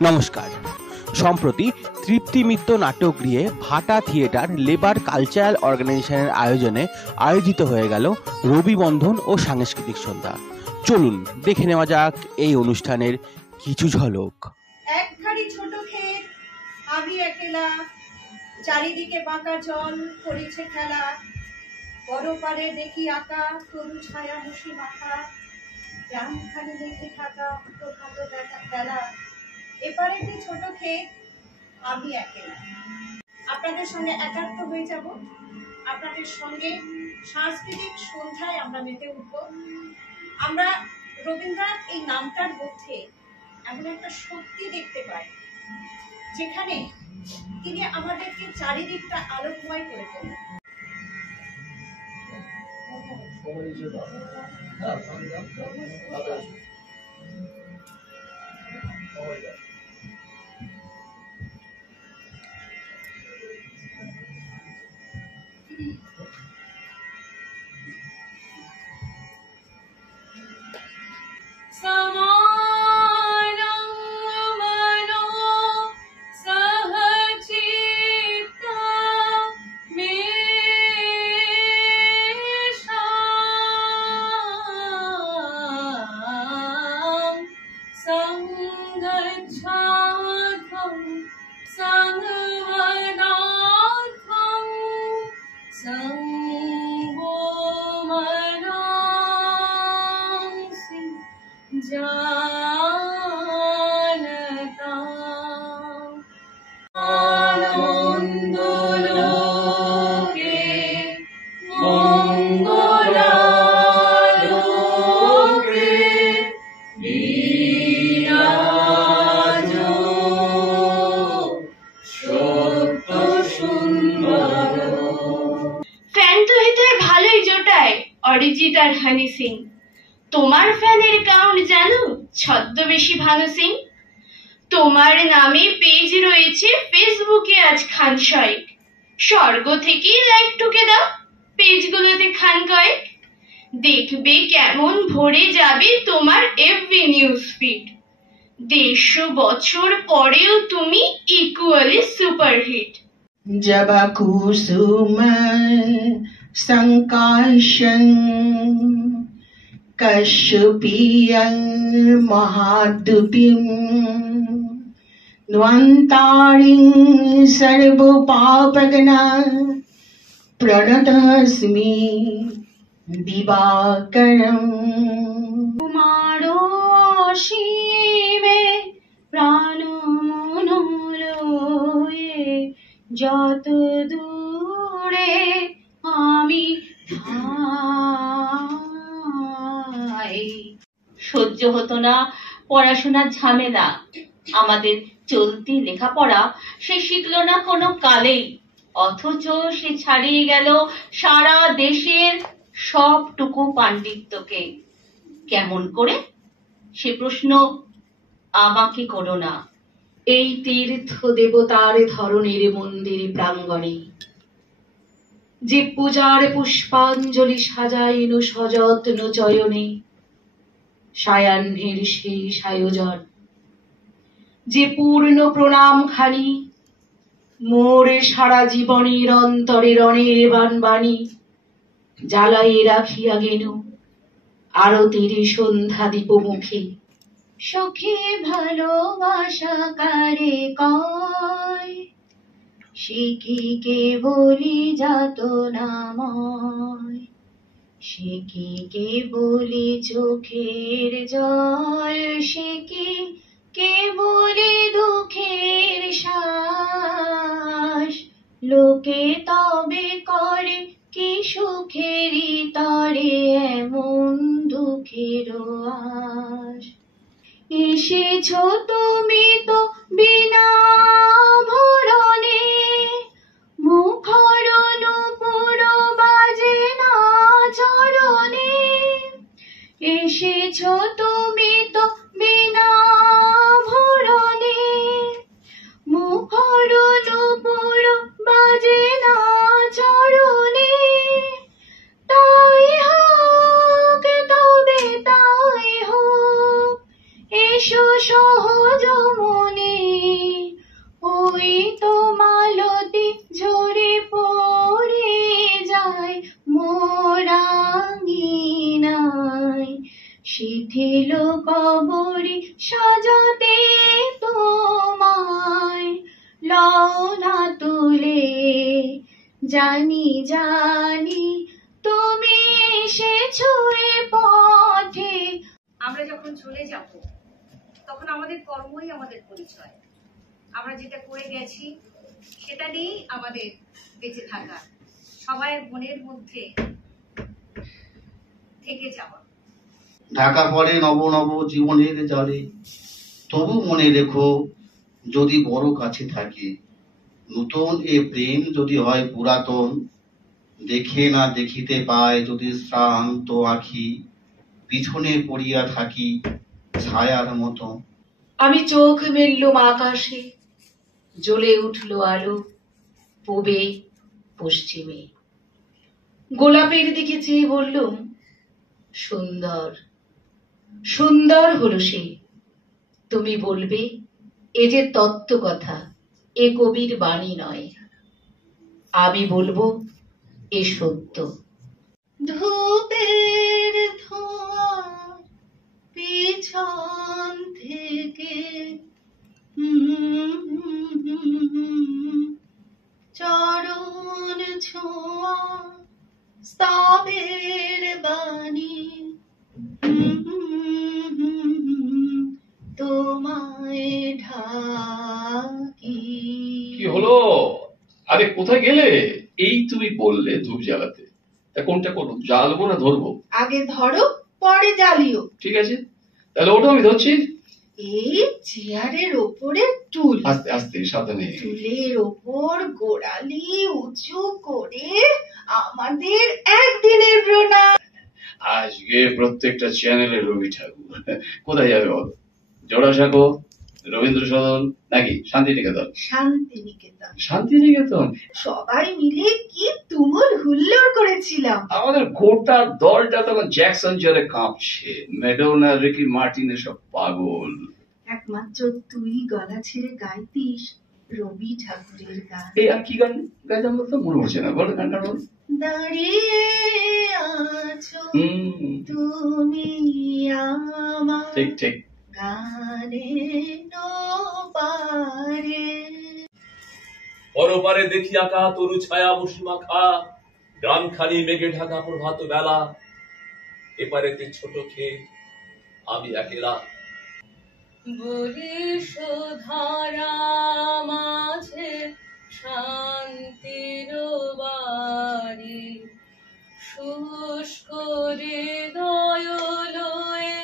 নমস্কার। সম্প্রতি তৃপ্তি মিত্র নাট্যগৃহে ভাটা থিয়েটার লেবার কালচারাল অর্গানাইজেশনের আয়োজনে আয়োজিত হয়ে গেল রবিবন্ধন ও সাংস্কৃতিক সন্ধ্যা। চলুন দেখে নেওয়া যাক এই অনুষ্ঠানের কিছু ঝলক। এক ঘাড়ি ছোট ক্ষেত, আমি একলা, চারিদিকে বাঁকা জল করেছে খেলা, বড় পারে দেখি আঁকা তরু ছায়া মুশি মাখা, গ্রামখানি দেখে থাকা প্রভাত বেলা, এপারে একটি ছোট ক্ষেত, আমি একলা। আপনাদের সঙ্গে একাত্ম হয়ে যাব, আপনাদের সঙ্গে সাংস্কৃতিক সন্ধ্যায় আমরা মেতে উঠব। আমরা রবীন্দ্রনাথ এই নামটার মধ্যে এমন একটা শক্তি দেখতে পাই, যেখানে তিনি আমাদেরকে চারিদিকটা আলোকময় করে তোলেন। অরিজিৎ আর হানি সিং। তোমার ফ্যানের কাউন্ট জানো? ছদ্মবেশী ভানু সিং। তোমার নামে পেজ রয়েছে ফেসবুকে আজ খান শয়েক। স্বর্গ থেকেই লাইক টুকে দাও পেজগুলোতে খান কয়েক। দেখবে কেমন ভরে যাবে তোমার এফবি নিউজ ফিড। 150 বছর পরেও তুমি ইকুয়ালি সুপারহিট। जब कुसुम संकाशं कश्यपीयं महाद्युतिं न्वन्तारिं सर्वपापघ्ना प्रणतस्मि दिवाकरम्। कुमारो অসীমে প্রাণ মনোরয়ে যত দূরে আমি সহ্য হতো না পড়াশোনার ঝামেলা। আমাদের চলতি লেখাপড়া সে শিখলো না কোনো কালেই, অথচ সে ছাড়িয়ে গেল সারা দেশের সবটুকু পাণ্ডিত্যকে। কেমন করে? সে প্রশ্ন আমাকে করো না। এই তীর্থ দেবতার ধরনের মন্দির প্রাঙ্গণে যে পূজার পুষ্পাঞ্জলি সাজাইন সযত্ন চয়নে, সায়াহ্নের শেষ আয়োজন, যে পূর্ণ প্রণাম খানি মোর সারা জীবনের অন্তরে রণের বাণী জ্বালাইয়ে রাখিয়া গেল আরতির সন্ধ্যা দীপ মুখে। সখী ভালোবাসা কারে কয়, সে কি কেবলি যাতনাময়, সে কি কেবলি চোখের জল, সে কি কেবলি দুঃখের শ্বাস। লোকে তবে করে কি সুখেরই তরে এমন দুঃখের আশ। এসেছো তুমি তো বিনা ভরণে, মুখর নূপুর বাজে না চরণে। এসেছো তুমি তো বিনা ভরণে, মুখর নূপুর বাজে না চরণে। তাই হোক তবে তাই হোক, এসো সহজ মনে জানি জানি তুমি এসেছো এ পথে। আমরা যখন চলে যাব তখন আমাদের কর্মই আমাদের পরিচয়। আমরা যেটা করে গেছি সেটা নিয়েই আমাদের বেঁচে থাকা, সবাই মনের মধ্যে থেকে যাওয়া। ঢাকা পড়ে নব নব জীবনের জলে, তবু মনে রেখো যদি বড় কাছে থাকে, নূতন এ প্রেম যদি হয় পুরাতন, দেখে না দেখিতে পায় যদি শ্রান্ত আখি, পিছনে পড়িয়া থাকি ছায়ার মতো। আমি চোখ মেললুম আকাশে, জ্বলে উঠল আলো পূবে পশ্চিমে। গোলাপের দিকে চেয়ে বললুম, সুন্দর সুন্দর হলো সে। তুমি বলবে এ যে তত্ত্ব কথা, এ কবির বাণী নয়। আমি বলবো এ সত্য। ধূপের ধোঁয়া পিছন থেকে চরণ ছোঁয়া স্তবের বাণী তোমায় ঢাকি। কি হলো? আরে কোথায় গেলে? এই তুমি বললে ধূপ জ্বালাতে, তা কোনটা করবো, জ্বালবো না ধরবো? আগে ধরো পরে জ্বালিও। ঠিক আছে, তাহলে ওটা আমি ধরছি। এই চেয়ারের ওপরে টুল, আস্তে আস্তে সাবধানে। টুলের ওপর গোড়ালি উঁচু করে আমাদের একদিনের প্রণাম। আজকে প্রত্যেকটা চ্যানেলে রবি ঠাকুর। কোথায় যাবে বল? জোড়াসাঁকো, রবীন্দ্র সদন নাকি শান্তিনিকেতন? শান্তিনিকেতন। শান্তিনিকেতন সবাই মিলে কি তুমুল হুল্লোড় করেছিলাম। আমাদের গোটা দলটা তখন জ্যাকসন জ্বরে কাঁপছে। মেডোনা, রিকি মার্টিন এসব পাগল। একমাত্র তুই গলা ছেড়ে গাইতিস রবি ঠাকুরের গান। এই আর কি গান গাইতাম বলতো, মনে পড়ছে না। বল গানটা বল। দাঁড়িয়ে আছো তুমি আমার ঠিক ঠিক গানের পারে। পরপারে দেখি আঁকা তরু ছায়া মুশি মাখা, গ্রাম খালি মেঘে ঢাকা প্রভাত বেলা, এপারেতে ছোট ক্ষেত আমি একেলা। বলিস ধারা মাঝে শান্তির বাড়ি, শুষ্ক হৃদয় লয়ে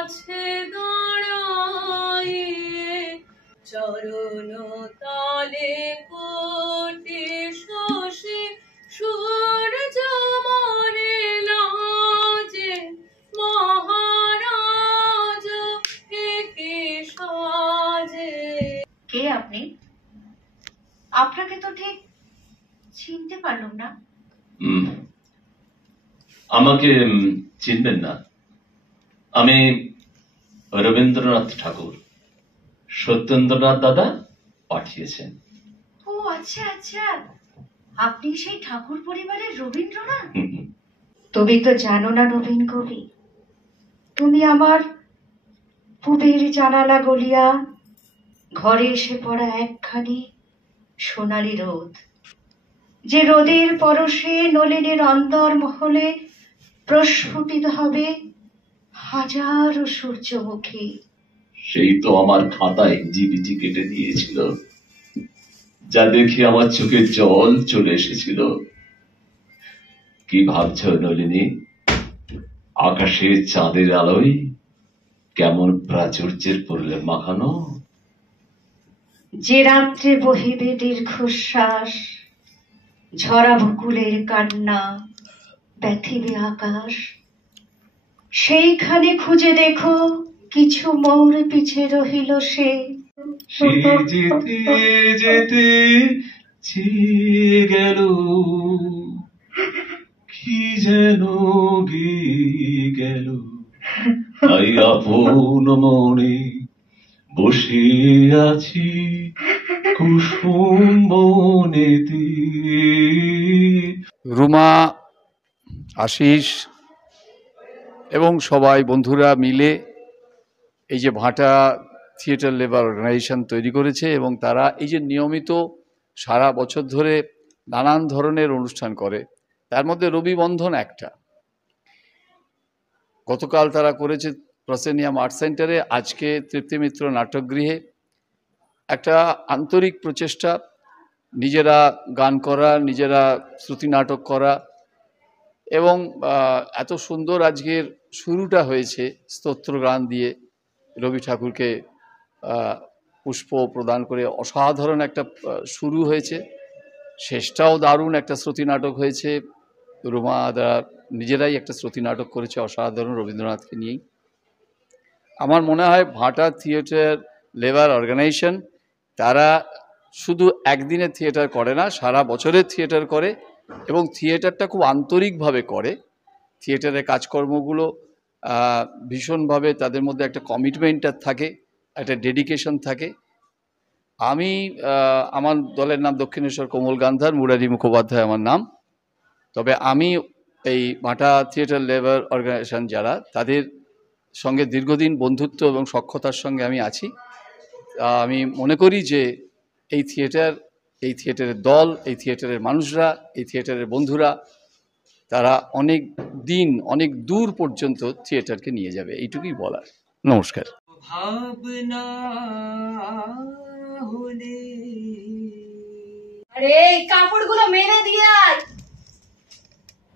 আছে দাঁড়াইয়ে, চরণ তালে কোটি শশী সূর্য মরে লাজে, মহারাজ একে সাজে। কে আপনি? আপনাকে তো ঠিক চিনতে পারলাম না। আমাকে চিনবেন না? আমি রবীন্দ্রনাথ ঠাকুর। সত্যেন্দ্রনাথ দাদা পাঠিয়েছেন। ও আচ্ছা আচ্ছা, আপনি সেই ঠাকুর পরিবারের রবীন্দ্রনাথ। তুমি তো জানো না নবীন কবি, তুমি আমার পূবের জানালা গলিয়া ঘরে এসে পড়া একখানি সোনালি রোদ, যে রোদের পরশে নলিনীর অন্তর মহলে প্রস্ফুটিত হবে হাজারো সূর্যমুখী। সেই তো আমার খাতায় জিবিটি কেটে দিয়েছিল, যা দেখে আমার চোখে জল চলে এসেছিল। কি ভাবছ নলিনী? আকাশে চাঁদের আলোয় কেমন প্রাচুর্যের প্রলেপ মাখানো। যে রাত্রে বহিবে দীর্ঘশ্বাস, ঝরা বকুলের কান্না ব্যথিবে আকাশ, সেইখানে খুঁজে দেখো কিছু মোর পিছে রহিল সে। যেতে যেতে চেয়ে গেল, কি যেন গিয়ে গেল, তাই আপন মনে বসে আছি কুসুম বনেতে। রুমা, আশিস এবং সবাই বন্ধুরা মিলে এই যে ভাটা থিয়েটার লেবার অর্গানাইজেশন তৈরি করেছে, এবং তারা এই যে নিয়মিত সারা বছর ধরে নানান ধরনের অনুষ্ঠান করে, তার মধ্যে রবিবন্ধন একটা। গতকাল তারা করেছে প্রসেনিয়াম আর্ট সেন্টারে, আজকে তৃপ্তি মিত্র নাটকগৃহে। একটা আন্তরিক প্রচেষ্টা, নিজেরা গান করা, নিজেরা শ্রুতি নাটক করা, এবং এত সুন্দর আজকের শুরুটা হয়েছে স্তোত্র গান দিয়ে, রবি ঠাকুরকে পুষ্প প্রদান করে অসাধারণ একটা শুরু হয়েছে। শেষটাও দারুণ একটা শ্রুতি নাটক হয়েছে। রুমা দ্বারা নিজেরাই একটা শ্রুতি নাটক করেছে অসাধারণ, রবীন্দ্রনাথকে নিয়েই। আমার মনে হয় ভাটা থিয়েটার লেবার অর্গানাইজেশন তারা শুধু একদিনের থিয়েটার করে না, সারা বছরের থিয়েটার করে, এবং থিয়েটারটা খুব আন্তরিকভাবে করে। থিয়েটারের কাজকর্মগুলো ভীষণভাবে তাদের মধ্যে একটা কমিটমেন্টটা থাকে, একটা ডেডিকেশন থাকে। আমি আমার দলের নাম দক্ষিণেশ্বর কোমল গান্ধার, মুরারি মুখোপাধ্যায় আমার নাম। তবে আমি এই ভাটা থিয়েটার লেবার অর্গানাইজেশন যারা, তাদের সঙ্গে দীর্ঘদিন বন্ধুত্ব এবং সখ্যতার সঙ্গে আমি আছি। আমি মনে করি যে এই থিয়েটারের দল, এই থিয়েটারের মানুষরা, এই থিয়েটারের বন্ধুরা, তারা অনেক দিন, অনেক দূর পর্যন্ত থিয়েটারকে নিয়ে যাবে, এইটুকুই বলার। নমস্কার। ভাবনা হলে আরে এই কাপড়গুলো মেলে দিয়ে আয়।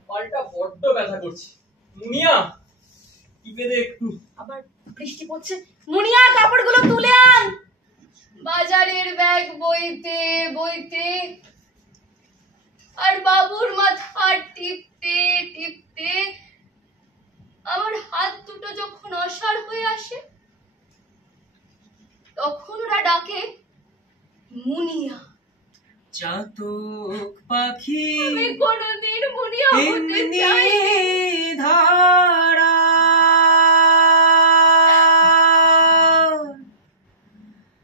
পালটা বড্ড ব্যথা করছে। মুনিয়া টিপে দে একটু। আবার বৃষ্টি পড়ছে। মুনিয়া কাপড়গুলো তুলে আন। বাজারের ব্যাগ বইতে বইতে আর বাবুর মাথা টিপতে টিপতে আমার হাত দুটো যখন অসাড় হয়ে আসে, তখন ওরা ডাকে মুনিয়া। চাতক পাখি আমি কোনোদিন মুনিয়া হতে চাই ধারা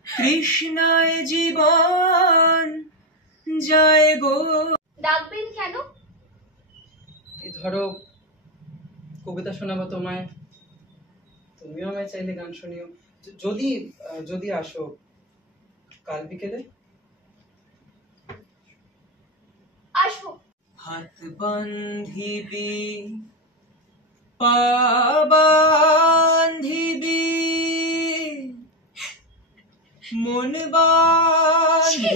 কৃষ্ণায় জীবন যায় গো। ডাকবেন কেন? এই ধরো কবিতা শোনাবো তোমায়, তুমিও আমায় চাইলে গান শুনিও। যদি যদি আসো কাল বিকেলে। আসো। হাত বান্ধিবি পা বান্ধিবি মন বান্ধিবি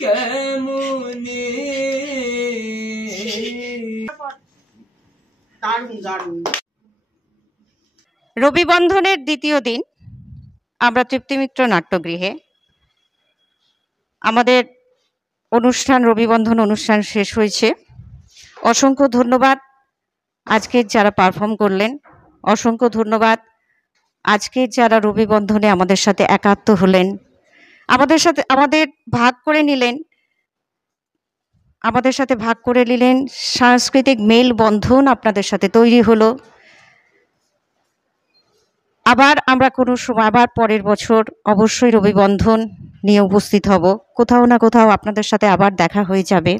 কেমনে। রবিবন্ধনের দ্বিতীয় দিন আমরা তৃপ্তিমিত্র নাট্যগৃহে আমাদের অনুষ্ঠান, রবিবন্ধন অনুষ্ঠান শেষ হয়েছে। অসংখ্য ধন্যবাদ আজকের যারা পারফর্ম করলেন, অসংখ্য ধন্যবাদ আজকের যারা রবিবন্ধনে আমাদের সাথে একাত্ম হলেন, আমাদের ভাগ করে নিলেন, সাংস্কৃতিক মেলবন্ধন আপনাদের সাথে তৈরি হলো। আবার আমরা কোনো সময়, আবার পরের বছর অবশ্যই রবিবন্ধন নিয়ে উপস্থিত হব। কোথাও না কোথাও আপনাদের সাথে আবার দেখা হয়ে যাবে।